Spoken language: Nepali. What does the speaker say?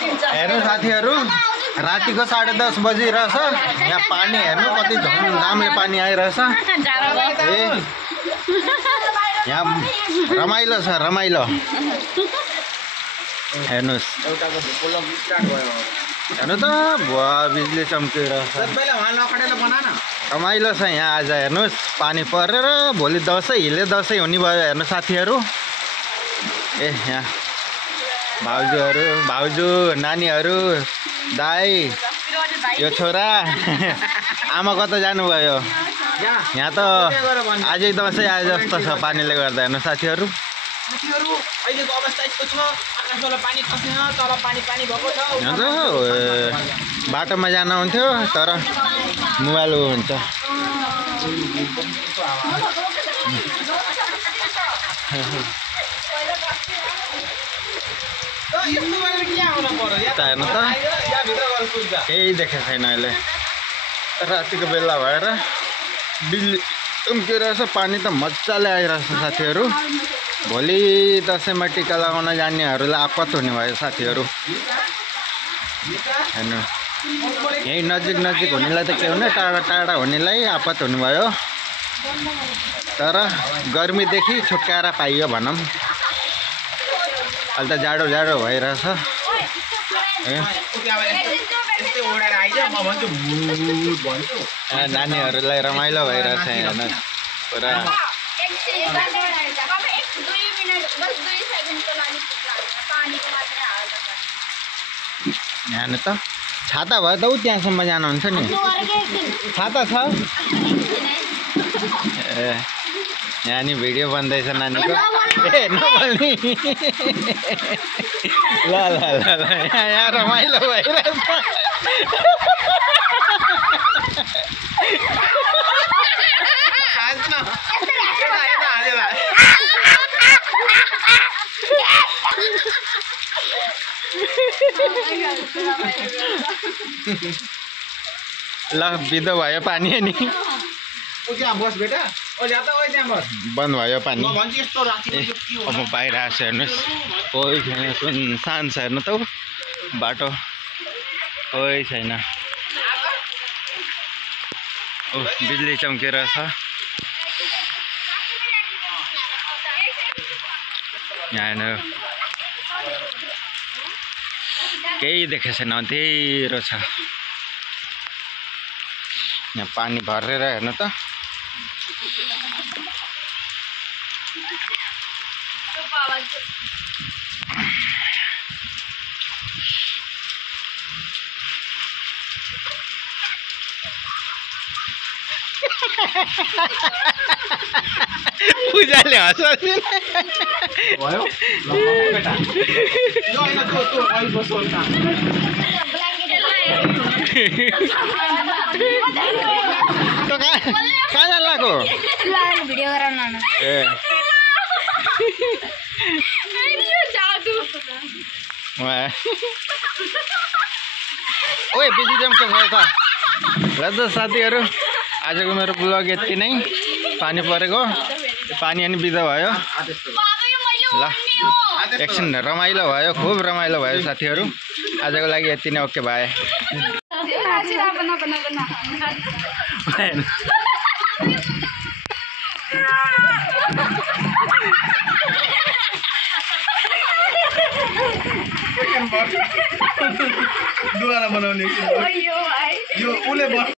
हेर्नु साथीहरु रातिको 10:30 बजिरहेछ यहाँ पानी हेर्नु कति धुमधामले पानी आइरहेछ ए यहाँ रमाइलो छ रमाइलो हेर्नुस् हेर्नु त भुवा बिजुली चम्किरहेछ रमाइलो छ यहाँ आज हेर्नुस् पानी परेर भोलि दसैँ हिले दसैँ हुने भयो हेर्नु साथीहरु ए यहाँ भाउजू नानीहरु दाइ यो छोरा आमा कता जानुभयो यहाँ त आजै दसैँ आए जस्तो छ पानीले गर्दा हेर्नु साथीहरु अहिलेको अवस्था यस्तो छ आकाशबाट पानी खस्दैन तल पानी भएको छ बाटोमा जान हुन्थ्यो तर मोबाइल हुन्छ हेर्नु त केही देखेको छैन अहिले रातिको बेला भएर बिजुली चम्किरहेछ पानी त मजाले आइरहेछ साथीहरु भोलि दसैँमा टिका लगाउन जानेहरूलाई आपत हुने भयो साथीहरु हेर्नु यही नजिक हुनेलाई त के हुने टाढा हुनेलाई आपत हुने भयो तर गर्मीदेखि छुटकारा पाइयो भनौँ अहिले त जाडो भइरहेछ नानीहरूलाई रमाइलो भइरहेछ हेर्नु पुरा हेर्नु त छाता भयो त उ त्यहाँसम्म जानुहुन्छ नि छाता छ ए यहाँ नि भिडियो बन्दैछ नानीको ए नबोल्ने ल यहाँ रमाइलो भइरहेछ ल बिदो भयो पानी नि बन्द भयो पानी अब बाहिर आएको छ हेर्नुहोस् कोही छैन सुनसान छ हेर्नु त बाटो कोही छैन बिजुली चम्किरहेछ यहाँ हेर्नु केही देखेको छैन अँध्यारो छ यहाँ पानी भरेर हेर्नु त पूजाले हँसाउँछ भयो कहाँ लाग्यो भिडियो गराउन ए ओए बिजी जम्को छ त ल त साथीहरु आजको मेरो ब्लग यति नै पानी परेको पानी अनि बिदा भयो ल एकछिन रमाइलो भयो खुब रमाइलो भयो साथीहरु आजको लागि यति नै ओके बाइ दोबारा बनाउने यो